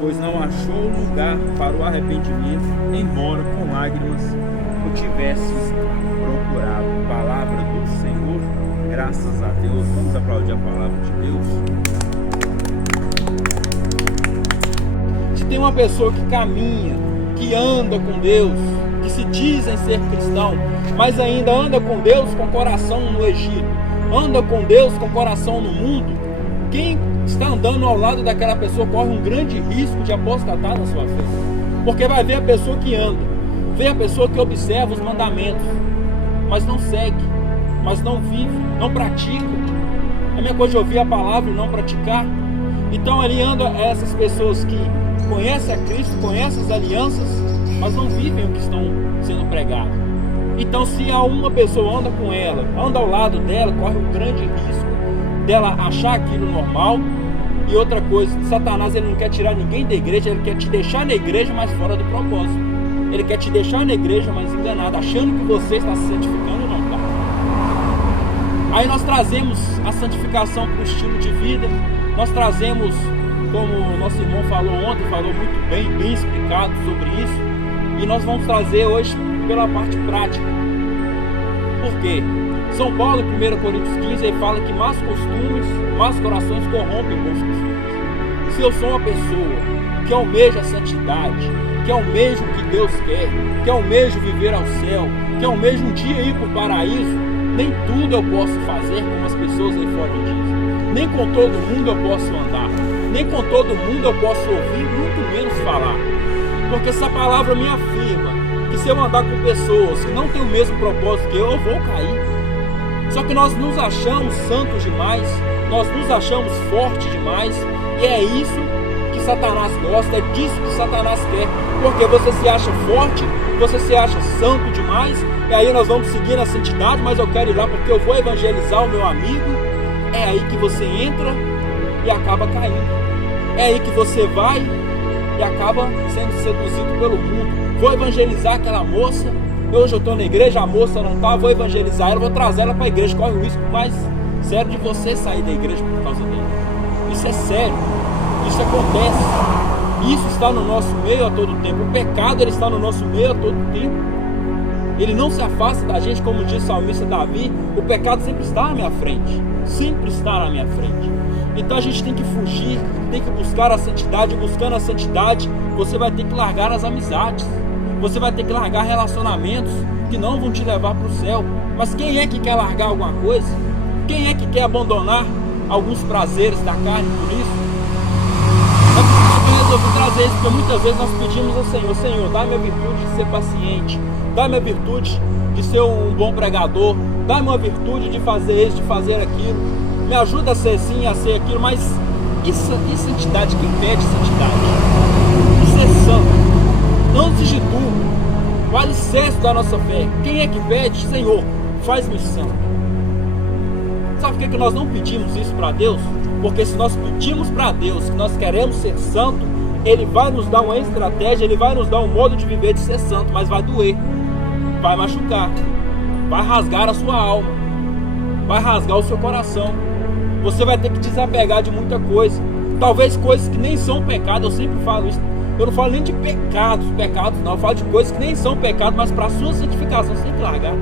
pois não achou lugar para o arrependimento, embora com lágrimas o tivesses procurado. Palavra do Senhor, graças a Deus. Vamos aplaudir a palavra de Deus. Se tem uma pessoa que caminha, que anda com Deus, que se dizem ser cristão, mas ainda anda com Deus com coração no Egito, anda com Deus com coração no mundo, quem está andando ao lado daquela pessoa corre um grande risco de apostatar na sua fé. Porque vai ver a pessoa que anda, vê a pessoa que observa os mandamentos, mas não segue, mas não vive, não pratica. É a mesma coisa de ouvir a palavra e não praticar. Então ali anda essas pessoas que conhecem a Cristo, conhecem as alianças, mas não vivem o que estão sendo pregados. Então se há uma pessoa anda com ela, anda ao lado dela, corre um grande risco dela achar aquilo normal. E outra coisa, Satanás ele não quer tirar ninguém da igreja, ele quer te deixar na igreja, mas fora do propósito. Ele quer te deixar na igreja, mas enganado, achando que você está se santificando e não está. Aí nós trazemos a santificação para o estilo de vida, nós trazemos, como o nosso irmão falou ontem, falou muito bem, bem explicado sobre isso, e nós vamos trazer hoje pela parte prática. Por quê? São Paulo, em 1 Coríntios 15, ele fala que más costumes, más corações corrompem bons costumes. Se eu sou uma pessoa que almeja a santidade, que almeja o que Deus quer, que almeja viver ao céu, que almeja um dia ir para o paraíso, nem tudo eu posso fazer como as pessoas aí fora dizem. Nem com todo mundo eu posso andar, nem com todo mundo eu posso ouvir, muito menos falar. Porque essa palavra me afirma que se eu andar com pessoas que não têm o mesmo propósito que eu vou cair. Só que nós nos achamos santos demais, nós nos achamos fortes demais, e é isso que Satanás gosta, é disso que Satanás quer, porque você se acha forte, você se acha santo demais, e aí nós vamos seguir na santidade, mas eu quero ir lá porque eu vou evangelizar o meu amigo. É aí que você entra e acaba caindo, é aí que você vai e acaba sendo seduzido pelo mundo. Vou evangelizar aquela moça, hoje eu estou na igreja, a moça não está, vou evangelizar ela, vou trazer ela para a igreja, corre o risco mais sério de você sair da igreja por causa dele. Isso é sério, isso acontece, isso está no nosso meio a todo tempo, o pecado ele está no nosso meio a todo tempo, ele não se afasta da gente, como diz o salmista Davi, o pecado sempre está na minha frente, sempre está na minha frente. Então a gente tem que fugir, tem que buscar a santidade, buscando a santidade, você vai ter que largar as amizades, você vai ter que largar relacionamentos que não vão te levar para o céu. Mas quem é que quer largar alguma coisa? Quem é que quer abandonar alguns prazeres da carne por isso? É por isso que eu resolvi trazer isso, porque muitas vezes nós pedimos ao Senhor: Senhor, dá-me a virtude de ser paciente, dá-me a virtude de ser um bom pregador, dá-me uma virtude de fazer isso, de fazer aquilo, me ajuda a ser assim, a ser aquilo. Mas e santidade? Quem pede santidade? Isso é santo. Antes de tudo, o alicerce da nossa fé, quem é que pede? Senhor, faz-me santo. Sabe por que nós não pedimos isso para Deus? Porque se nós pedimos para Deus que nós queremos ser santo, Ele vai nos dar uma estratégia, Ele vai nos dar um modo de viver de ser santo, mas vai doer, vai machucar, vai rasgar a sua alma, vai rasgar o seu coração. Você vai ter que desapegar de muita coisa, talvez coisas que nem são pecado. Eu sempre falo isso. Eu não falo nem de pecados não, eu falo de coisas que nem são pecado, mas para a sua santificação você tem que largar.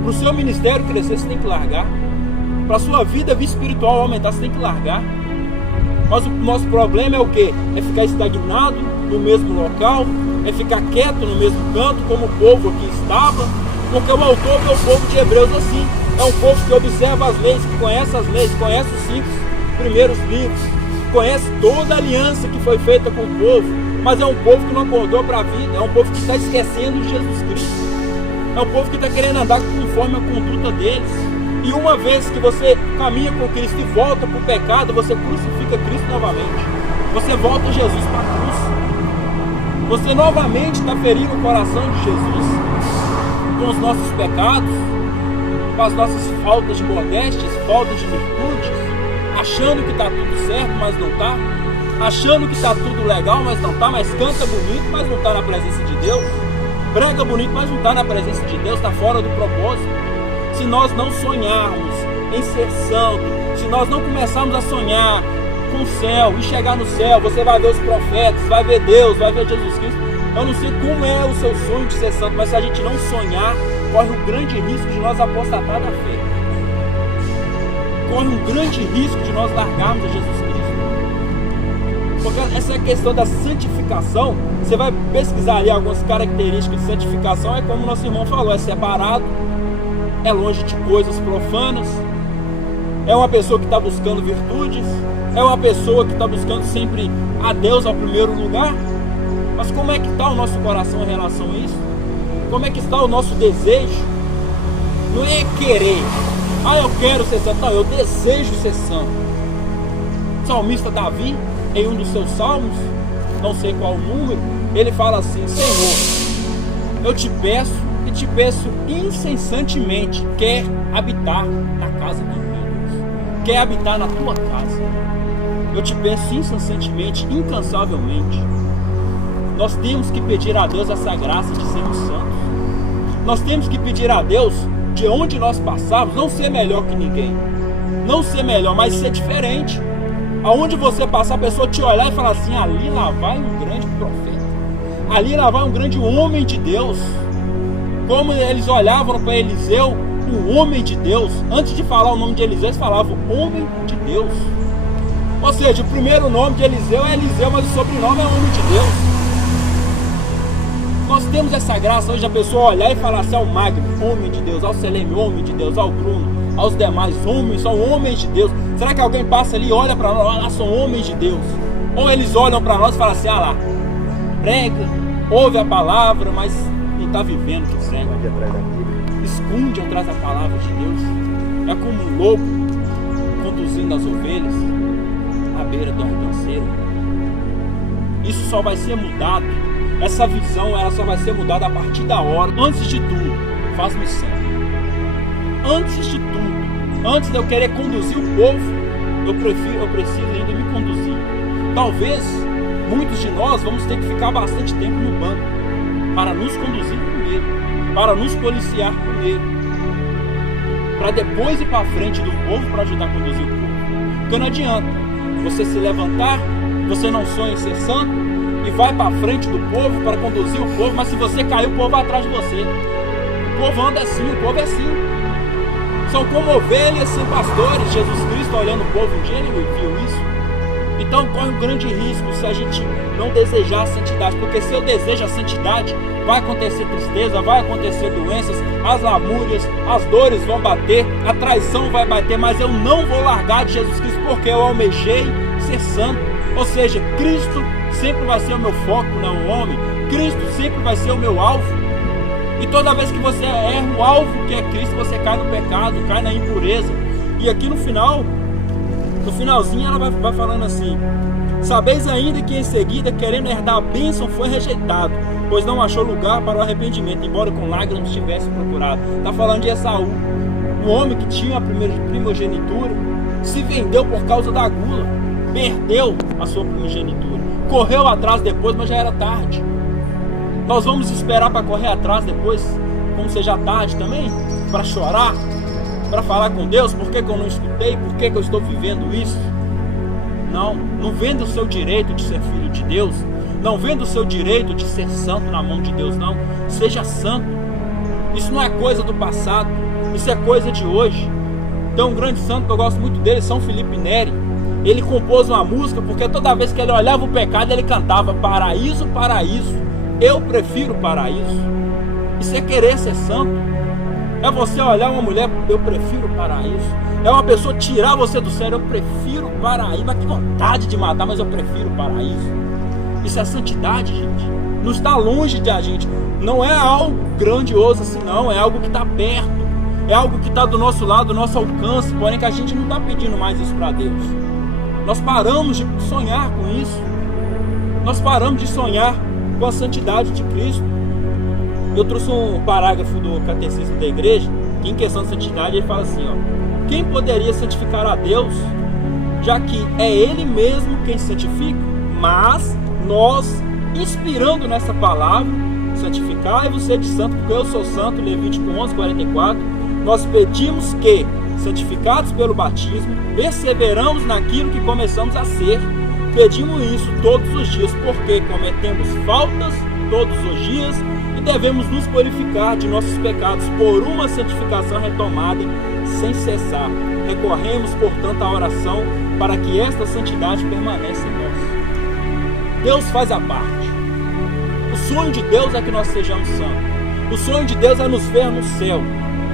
Para o seu ministério crescer você tem que largar. Para a sua vida espiritual aumentar você tem que largar. Mas o nosso problema é o quê? É ficar estagnado no mesmo local, é ficar quieto no mesmo canto, como o povo aqui estava. Porque o autor vê o povo de Hebreus assim, é um povo que observa as leis, que conhece as leis, conhece os 5 primeiros livros, conhece toda a aliança que foi feita com o povo. Mas é um povo que não acordou para a vida, é um povo que está esquecendo de Jesus Cristo, é um povo que está querendo andar conforme a conduta deles. E uma vez que você caminha com Cristo e volta para o pecado, você crucifica Cristo novamente, você volta Jesus para a cruz, você novamente está ferindo o coração de Jesus com os nossos pecados, com as nossas faltas de modéstias, faltas de virtudes, achando que está tudo certo, mas não está. Achando que está tudo legal, mas não está. Mas canta bonito, mas não está na presença de Deus. Prega bonito, mas não está na presença de Deus, está fora do propósito. Se nós não sonharmos em ser santo, se nós não começarmos a sonhar com o céu e chegar no céu, você vai ver os profetas, vai ver Deus, vai ver Jesus Cristo. Eu não sei como é o seu sonho de ser santo, mas se a gente não sonhar, corre um grande risco de nós apostatar da fé. Corre um grande risco de nós largarmos a Jesus Cristo. Porque essa questão da santificação, você vai pesquisar ali algumas características de santificação, é como o nosso irmão falou, é separado, é longe de coisas profanas, é uma pessoa que está buscando virtudes, é uma pessoa que está buscando sempre a Deus ao primeiro lugar. Mas como é que está o nosso coração em relação a isso? Como é que está o nosso desejo? Não é querer, eu quero ser santo, não, eu desejo ser santo. O salmista Davi, em um dos seus salmos, não sei qual o número, ele fala assim: Senhor, eu te peço e te peço incessantemente, quer habitar na casa do Deus, quer habitar na tua casa. Eu te peço incessantemente, incansavelmente. Nós temos que pedir a Deus essa graça de sermos santos. Nós temos que pedir a Deus, de onde nós passarmos, não ser melhor que ninguém, não ser melhor, mas ser diferente. Aonde você passar, a pessoa te olhar e falar assim: ali lá vai um grande profeta, ali lá vai um grande homem de Deus. Como eles olhavam para Eliseu, o homem de Deus. Antes de falar o nome de Eliseu, eles falavam homem de Deus. Ou seja, o primeiro nome de Eliseu é Eliseu, mas o sobrenome é homem de Deus. Nós temos essa graça hoje, a pessoa olhar e falar assim: ao Magno, homem de Deus, ao Seleme, homem de Deus, ao Bruno, aos demais homens, são homens de Deus. Será que alguém passa ali e olha para nós, lá são homens de Deus? Ou eles olham para nós e falam assim: lá, prega, ouve a palavra, mas não está vivendo o que segue. Esconde atrás da palavra de Deus. É como um lobo conduzindo as ovelhas à beira do ribanceiro. Isso só vai ser mudado. Essa visão, ela só vai ser mudada a partir da hora. Antes de tudo, faz-me santo. Antes de tudo, antes de eu querer conduzir o povo, eu preciso ainda me conduzir. Talvez muitos de nós vamos ter que ficar bastante tempo no banco para nos conduzir primeiro, para nos policiar primeiro, para depois ir para frente do povo para ajudar a conduzir o povo. Porque não adianta você se levantar, você não sonha em ser santo e vai para frente do povo para conduzir o povo, mas se você cair, o povo vai atrás de você. O povo anda assim, o povo é assim. São como ovelhas sem pastores. Jesus Cristo, olhando o povo um dia, ele viu isso. Então corre um grande risco se a gente não desejar a santidade, porque se eu desejo a santidade, vai acontecer tristeza, vai acontecer doenças, as lamúrias, as dores vão bater, a traição vai bater, mas eu não vou largar de Jesus Cristo, porque eu almejei ser santo. Ou seja, Cristo sempre vai ser o meu foco, não o homem. Cristo sempre vai ser o meu alvo. E toda vez que você erra o alvo que é Cristo, você cai no pecado, cai na impureza. E aqui no finalzinho ela vai falando assim: sabeis ainda que em seguida, querendo herdar a bênção, foi rejeitado, pois não achou lugar para o arrependimento, embora com lágrimas tivesse procurado. Está falando de Esaú, um homem que tinha a primogenitura, se vendeu por causa da gula, perdeu a sua primogenitura, correu atrás depois, mas já era tarde. Nós vamos esperar para correr atrás depois, como seja tarde também, para chorar, para falar com Deus: por que eu não escutei, por que eu estou vivendo isso? Não venda o seu direito de ser filho de Deus, não venda o seu direito de ser santo na mão de Deus, não. Seja santo. Isso não é coisa do passado, isso é coisa de hoje. Tem um grande santo que eu gosto muito dele, São Felipe Neri. Ele compôs uma música porque toda vez que ele olhava o pecado, ele cantava: paraíso, paraíso, eu prefiro paraíso. Isso é querer ser santo. É você olhar uma mulher: eu prefiro paraíso. É uma pessoa tirar você do sério: eu prefiro paraíso. Mas que vontade de matar, mas eu prefiro paraíso. Isso é santidade, gente. Não está longe de a gente. Não é algo grandioso assim, não. É algo que está perto. É algo que está do nosso lado, do nosso alcance. Porém que a gente não está pedindo mais isso para Deus. Nós paramos de sonhar com isso. Nós paramos de sonhar com a santidade de Cristo. Eu trouxe um parágrafo do Catecismo da Igreja, que em questão de santidade ele fala assim: quem poderia santificar a Deus, já que é Ele mesmo quem santifica? Mas nós, inspirando nessa palavra, santificai-vos sede santo, porque eu sou santo, Levítico 11:44, nós pedimos que, santificados pelo batismo, perseveramos naquilo que começamos a ser. Pedimos isso todos os dias, porque cometemos faltas todos os dias e devemos nos purificar de nossos pecados por uma santificação retomada sem cessar. Recorremos, portanto, à oração para que esta santidade permaneça em nós. Deus faz a parte. O sonho de Deus é que nós sejamos santos. O sonho de Deus é nos ver no céu.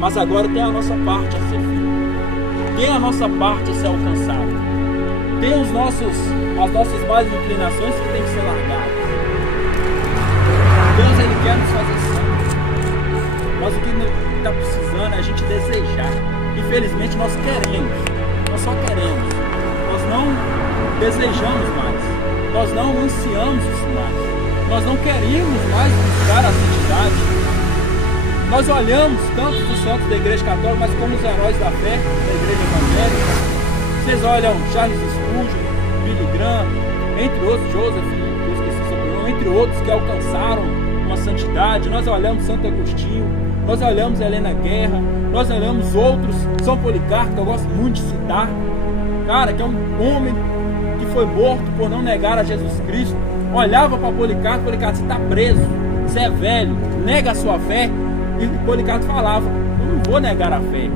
Mas agora tem a nossa parte a ser feita. Tem a nossa parte a ser alcançada. Tem as nossas más inclinações que tem que ser largadas. Deus, Ele quer nos fazer santos. Mas o que está precisando é a gente desejar. Infelizmente nós queremos. Nós só queremos. Nós não desejamos mais. Nós não ansiamos isso mais. Nós não queremos mais buscar a santidade. Nós olhamos tanto os santos da Igreja Católica, mas como os heróis da fé da Igreja Evangélica. Vocês olham Charles Spurgeon, Billy Graham, entre outros, Joseph, eu esqueci o sobrenome, entre outros que alcançaram uma santidade. Nós olhamos Santo Agostinho, nós olhamos Helena Guerra, nós olhamos outros, São Policarpo, que eu gosto muito de citar, cara, que é um homem que foi morto por não negar a Jesus Cristo. Olhava para Policarpo, Policarpo, você está preso, você é velho, nega a sua fé. E Policarpo falava, eu não vou negar a fé,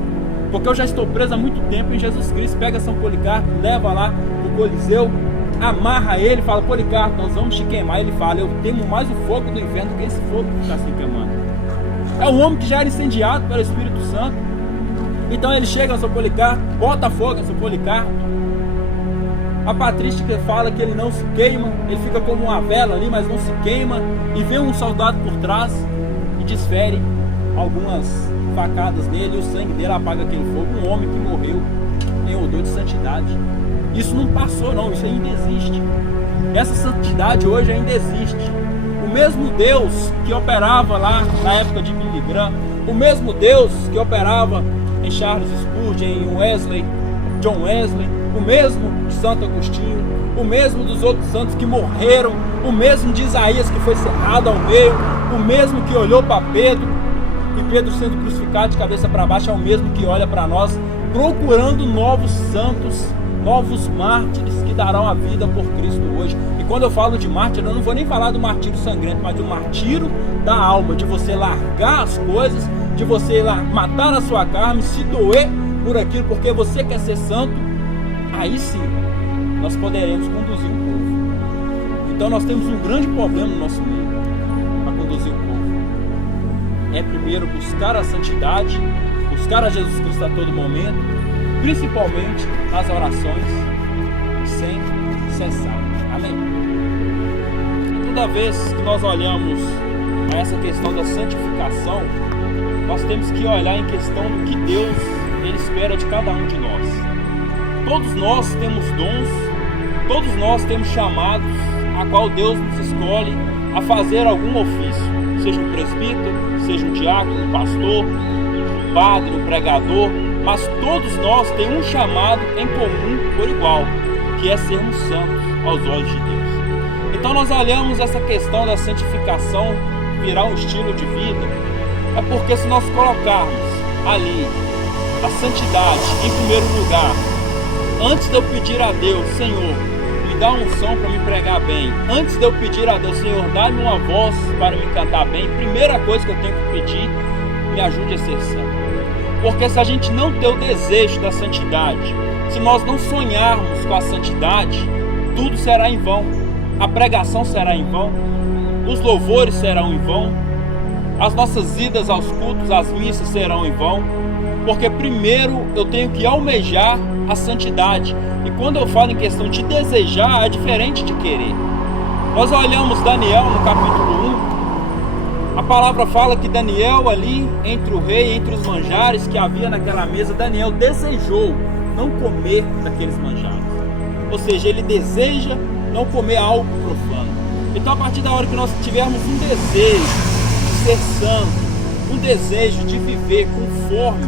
porque eu já estou preso há muito tempo em Jesus Cristo. Pega São Policarpo, leva lá no Coliseu, amarra ele, fala, Policarpo, nós vamos te queimar. Ele fala, eu temo mais o fogo do inferno do que esse fogo que está se queimando. É um homem que já era incendiado pelo Espírito Santo. Então ele chega a São Policarpo, bota fogo em São Policarpo. A patrística fala que ele não se queima, ele fica como uma vela ali, mas não se queima. E vem um soldado por trás e desfere algumas facadas nele, e o sangue dele apaga aquele fogo. Um homem que morreu em odor de santidade. Isso não passou não, isso ainda existe. Essa santidade hoje ainda existe. O mesmo Deus que operava lá na época de Billy Graham, o mesmo Deus que operava em Charles Spurgeon, em Wesley, John Wesley, o mesmo de Santo Agostinho, o mesmo dos outros santos que morreram, o mesmo de Isaías que foi cerrado ao meio, o mesmo que olhou para Pedro, e Pedro sendo crucificado de cabeça para baixo, é o mesmo que olha para nós, procurando novos santos, novos mártires que darão a vida por Cristo hoje. E quando eu falo de mártir, eu não vou nem falar do martírio sangrento, mas do martírio da alma, de você largar as coisas, de você matar a sua carne, se doer por aquilo, porque você quer ser santo. Aí sim, nós poderemos conduzir o povo. Então nós temos um grande problema no nosso meio para conduzir o povo. É primeiro buscar a santidade, buscar a Jesus Cristo a todo momento, principalmente nas orações, sem cessar. Amém? Toda vez que nós olhamos a essa questão da santificação, nós temos que olhar em questão do que Deus Ele espera de cada um de nós. Todos nós temos dons, todos nós temos chamados a qual Deus nos escolhe a fazer algum ofício, seja um presbítero, seja um diácono, um pastor, um padre, um pregador, mas todos nós temos um chamado em comum por igual, que é sermos santos aos olhos de Deus. Então nós olhamos essa questão da santificação virar um estilo de vida, é porque se nós colocarmos ali a santidade em primeiro lugar, antes de eu pedir a Deus, Senhor, me dá unção para me pregar bem, antes de eu pedir a Deus, Senhor, dá-me uma voz para me cantar bem, primeira coisa que eu tenho que pedir, me ajude a ser santo. Porque se a gente não ter o desejo da santidade, se nós não sonharmos com a santidade, tudo será em vão. A pregação será em vão, os louvores serão em vão, as nossas idas aos cultos, as missas serão em vão, porque primeiro eu tenho que almejar a santidade. E quando eu falo em questão de desejar, é diferente de querer. Nós olhamos Daniel no capítulo 1, a palavra fala que Daniel ali, entre o rei, entre os manjares que havia naquela mesa, Daniel desejou não comer daqueles manjares. Ou seja, ele deseja não comer algo profano. Então a partir da hora que nós tivermos um desejo de ser santo, um desejo de viver conforme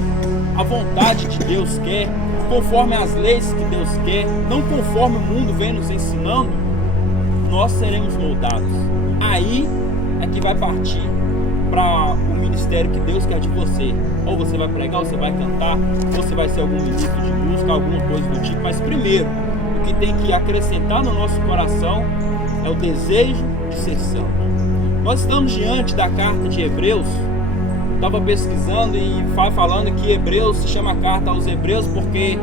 a vontade de Deus quer, conforme as leis que Deus quer, não conforme o mundo vem nos ensinando, nós seremos moldados. Aí é que vai partir para o ministério que Deus quer de você. Ou você vai pregar, ou você vai cantar, ou você vai ser algum ministro de música, alguma coisa do tipo. Mas primeiro, o que tem que acrescentar no nosso coração é o desejo de ser santo. Nós estamos diante da carta de Hebreus. Estava pesquisando e falando que Hebreus se chama carta aos Hebreus porque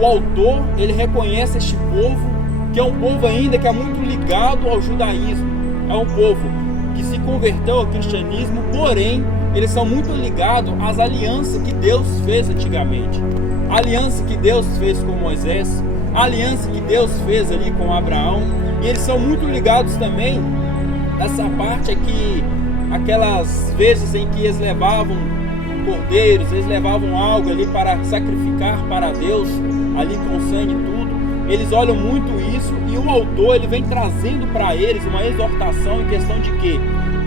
o autor, ele reconhece este povo, que é um povo ainda que é muito ligado ao judaísmo. É um povo que se converteu ao cristianismo, porém, eles são muito ligados às alianças que Deus fez antigamente. A aliança que Deus fez com Moisés, a aliança que Deus fez ali com Abraão. E eles são muito ligados também nessa parte aqui, aquelas vezes em que eles levavam cordeiros, eles levavam algo ali para sacrificar para Deus, ali com sangue e tudo. Eles olham muito isso e o autor, ele vem trazendo para eles uma exortação em questão de quê?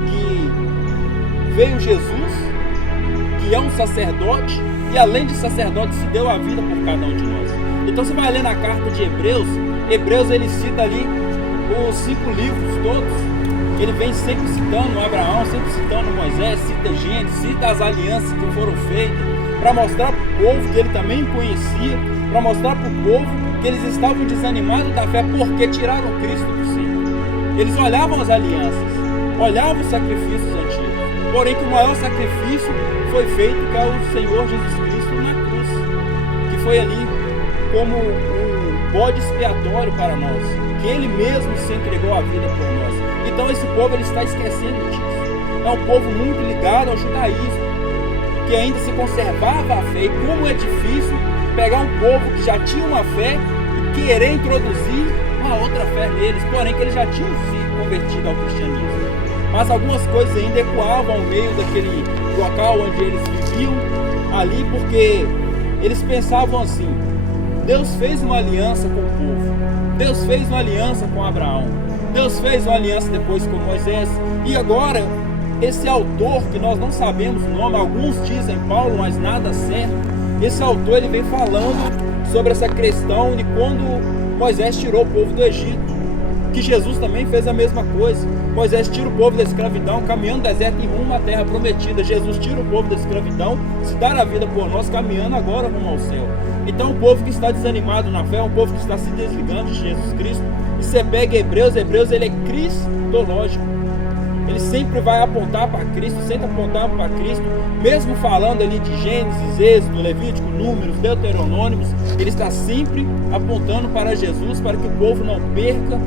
Que veio Jesus, que é um sacerdote, e além de sacerdote se deu a vida por cada um de nós. Então você vai ler na carta de Hebreus ele cita ali os 5 livros todos, que ele vem sempre citando Abraão, sempre citando Moisés, cita Gênesis, cita as alianças que foram feitas, para mostrar para o povo que ele também conhecia, para mostrar para o povo que eles estavam desanimados da fé porque tiraram Cristo do centro. Eles olhavam as alianças, olhavam os sacrifícios antigos, porém que o maior sacrifício foi feito, que é o Senhor Jesus Cristo na cruz, que foi ali como um bode expiatório para nós, que ele mesmo se entregou a vida por nós. Então esse povo, ele está esquecendo disso. É um povo muito ligado ao judaísmo, que ainda se conservava a fé. E como é difícil pegar um povo que já tinha uma fé e querer introduzir uma outra fé neles, porém que eles já tinham se convertido ao cristianismo. Mas algumas coisas ainda ecoavam ao meio daquele local onde eles viviam ali, porque eles pensavam assim: Deus fez uma aliança com o povo, Deus fez uma aliança com Abraão, Deus fez uma aliança depois com Moisés, e agora esse autor, que nós não sabemos o nome, alguns dizem Paulo, mas nada certo, esse autor, ele vem falando sobre essa questão de quando Moisés tirou o povo do Egito, que Jesus também fez a mesma coisa. Moisés tira o povo da escravidão, caminhando no deserto em rumo à terra prometida. Jesus tira o povo da escravidão, se dar a vida por nós, caminhando agora rumo ao céu. Então o povo que está desanimado na fé, é um povo que está se desligando de Jesus Cristo. E você pega Hebreus, ele é cristológico. Ele sempre vai apontar para Cristo, sempre apontar para Cristo, mesmo falando ali de Gênesis, Êxodo, Levítico, Números, Deuteronômios, ele está sempre apontando para Jesus, para que o povo não perca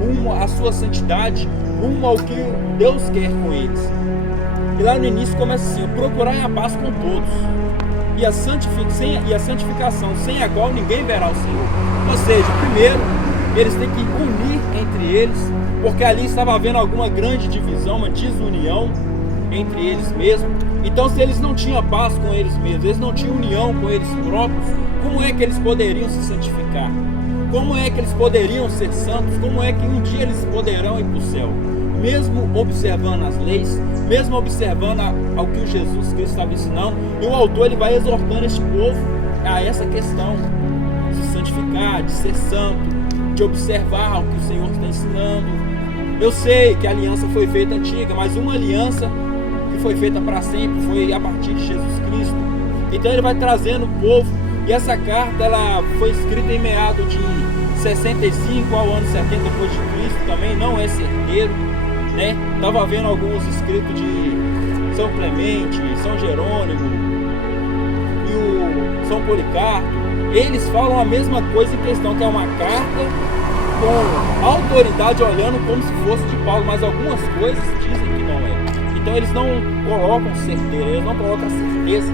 rumo à sua santidade, rumo ao que Deus quer com eles. E lá no início começa assim: procurai a paz com todos, e a santificação, sem a qual ninguém verá o Senhor. Ou seja, primeiro, eles têm que unir entre eles, porque ali estava havendo alguma grande divisão, uma desunião entre eles mesmos. Então, se eles não tinham paz com eles mesmos, eles não tinham união com eles próprios, como é que eles poderiam se santificar? Como é que eles poderiam ser santos? Como é que um dia eles poderão ir para o céu? Mesmo observando as leis, mesmo observando ao que o Jesus Cristo estava ensinando, e o autor, ele vai exortando este povo a essa questão de se santificar, de ser santo, de observar o que o Senhor está ensinando. Eu sei que a aliança foi feita antiga, mas uma aliança que foi feita para sempre foi a partir de Jesus Cristo. Então ele vai trazendo o povo, e essa carta ela foi escrita em meado de 65 ao ano 70 depois de Cristo, também não é certeiro, né? Estava vendo alguns escritos de São Clemente, São Jerônimo e o São Policarpo. Eles falam a mesma coisa em questão, que é uma carta com autoridade, olhando como se fosse de Paulo, mas algumas coisas dizem que não é. Então eles não colocam certeza, eles não colocam a certeza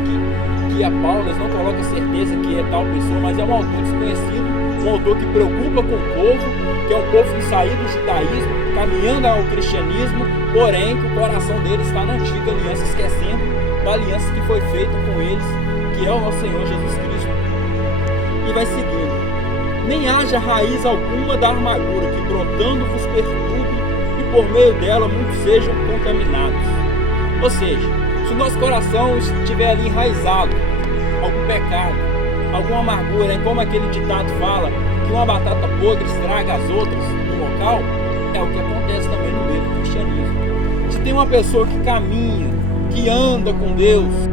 que é Paulo, eles não colocam a certeza que é tal pessoa, mas é um autor desconhecido, um autor que preocupa com o povo, que é um povo que saiu do judaísmo, caminhando ao cristianismo, porém que o coração deles está na antiga aliança, esquecendo da aliança que foi feita com eles, que é o nosso Senhor Jesus Cristo. E vai seguindo: nem haja raiz alguma da amargura, que brotando vos perturbe, e por meio dela muitos sejam contaminados. Ou seja, se o nosso coração estiver ali enraizado, algum pecado, alguma amargura, como aquele ditado fala, que uma batata podre estraga as outras no local, é o que acontece também no meio do cristianismo. Se tem uma pessoa que caminha, que anda com Deus,